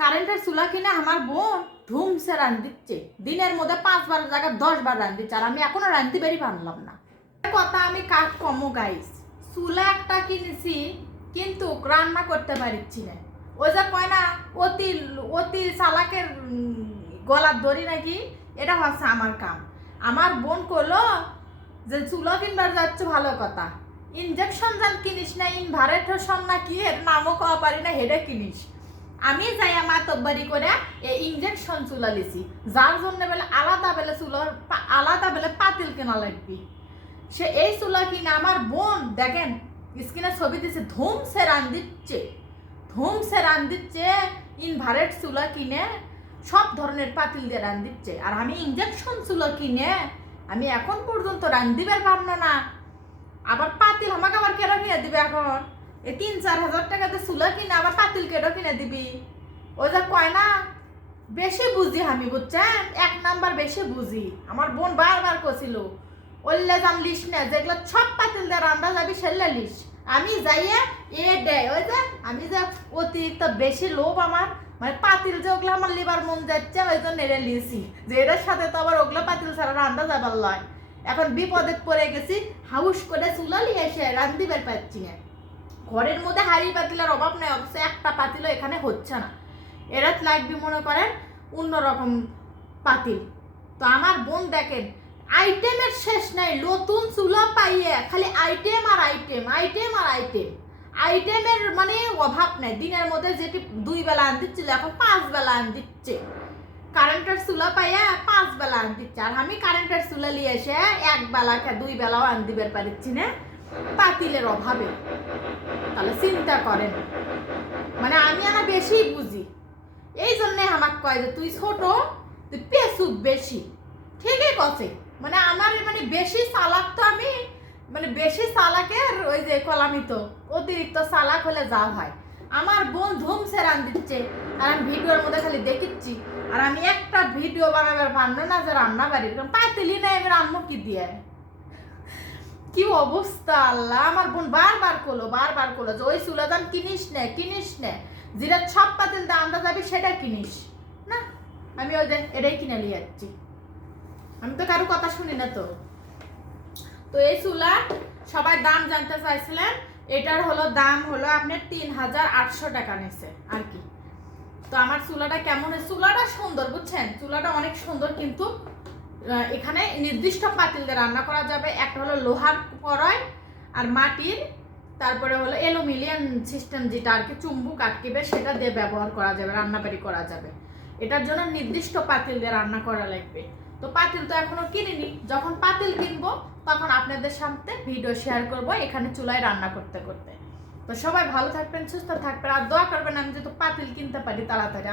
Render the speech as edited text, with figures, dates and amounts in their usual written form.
কারেন্টের চুলা কিনে আমার বোন ধুমসে রান্ধিচ্ছে, দিনের মধ্যে 5 বার জায়গায় 10 বার রান্ধিচ্ছে, আর আমি এখনো রান্ধতে বেরি পারলাম না। কথা আমি কাজ কমো গাইস, চুলা একটা কিনেছি কিন্তু রান্না করতে পারছি না। ওই যে কয় না অতি অতি চালাকের গলার দড়ি নাকি, এটা হচ্ছে আমার কাম। আমার বোন কইলো যে চুলা কিনবার যাচ্ছে ভালো কথা, ইনজেকশন যান কিনিস না, ইনভারেটর না কি এর নামও কওয়া পারি না, হেডে কিনিস। আমি যাই আমার তব্বারি করে এই ইনজেকশন চুলা লিছি, যার জন্য বেলে আলাদা বেলে চুলার আলাদা বেলে পাতিল কেনা লাগবে। সে এই চুলা কিনে আমার বোন দেখেন স্ক্রিনে ছবি দিচ্ছে ধুমসে রান্ধিচ্ছে ইনভারেট চুলা কিনে সব ধরনের পাতিল দিয়ে রান্ধিচ্ছে, আর আমি ইনজেকশন চুলা কিনে আমি এখন পর্যন্ত রান্ধিবার পারলো না। আবার পাতিল আমাকে আবার কেন কিনে দিবে এখন? এই 3-4 হাজার টাকাতে চুলা কিনে আবার পাতিল কেন কিনে দিবি? ওই যে কয় না বেশি বুঝি আমি, বুঝছেন, 1 নাম্বার বেশি বুঝি। আমার বোন বারবার কছিল ওল্লে জাম লিস না, যেগুলো সব পাতিল দিয়ে রান্না যাবি সেগুলো লিস। আমি যাইয়ে ওই যে আমি যে অতিরিক্ত বেশি লোভ আমার, মানে পাতিল যে ওগুলো আমার লিবার মন যাচ্ছে ওই জন্য এড়ে লিয়েছি, যে এটার সাথে তো আবার ওগুলো পাতিল ছাড়া রান্না যাবার লয়। এখন বিপদে পড়ে গেছি, হাউস করে চুলা লিয়ে এসে রান্ধিবার পাচ্ছি না। ঘরের মধ্যে হাড়ি পাতিলের অভাব নেই, অবশ্য একটা পাতিলও এখানে হচ্ছে না। এরা লাগবে মনে করেন অন্যরকম পাতিল। তো আমার বোন দেখেন আইটেমের শেষ নাই, নতুন চুলা পাইয়ে খালি আইটেম আর আইটেমের মানে অভাব নাই। দিনের মধ্যে যেটি 2 বেলা আনদিচ্ছিল এখন 5 বেলা আনদিচ্ছে। কারেন্টের চুলা পাইয়া 5 বেলা আনদিচ্ছে, আর আমি কারেন্টের চুলা নিয়ে এসে 1 বেলা 2 বেলাও আনদিবার পারছি না পাতিলের অভাবে। তাহলে চিন্তা করেন, মানে আমি আর বেশি বুঝি, এই জন্যে আমাকে কয় যে তুই ছোট, তুই পেছুক বেশি। ঠিকই কথা, মানে আমার মানে বেশি চালাক তো আমি, মানে বেশি চালাকের ওই যে কলামি তো অতিরিক্ত চালাক হলে যা হয়। আমার বোন ধুমসে রান্ধিচ্ছে আর আমি ভিডিওর মধ্যে খালি দেখিচ্ছি, আর আমি একটা ভিডিও বানাবার পারলো না যে রান্না বাড়ির পাতিলি না, আমি রান্না কি দিয়ে কি অবস্থা আল্লাহ। আমার বোন বারবার করলো যে ওই চুলা দাম কিনিস নে, যেটা সব পাতিল দাম আনতে যাবি সেটা কিনিস না। আমি ওই যে এটাই কিনে নিয়ে যাচ্ছি, আমি তো কারো কথা শুনি না। তো এই চুলা সবাই দাম জানতে চাইছিলেন, এটার দাম হলো আপনার 3800 টাকা নিচ্ছে আর কি। তো আমার চুলাটা কেমন, চুলাটা সুন্দর বুঝছেন, চুলাটা অনেক সুন্দর, কিন্তু এখানে নির্দিষ্ট পাতিল দিয়ে রান্না করা যাবে। একটা হলো লোহার কড়াই আর মাটির, তারপরে হলো অ্যালুমিনিয়াম সিস্টেম যেটা আর কি চুম্বক আটকেবে, সেটা দিয়ে ব্যবহার করা যাবে, রান্নাবাড়ি করা যাবে। এটার জন্য নির্দিষ্ট পাতিল দিয়ে রান্না করা লাগবে। তো পাতিল তো এখনো কিনিনি, যখন পাতিল কিনবো তখন আপনাদের সামনে ভিডিও শেয়ার করব এখানে চুলায় রান্না করতে করতে। তো সবাই ভালো থাকবেন, সুস্থ থাকবেন, আর দোয়া করবেন আমি যেহেতু পাতিল কিনতে পারি তাড়াতাড়ি।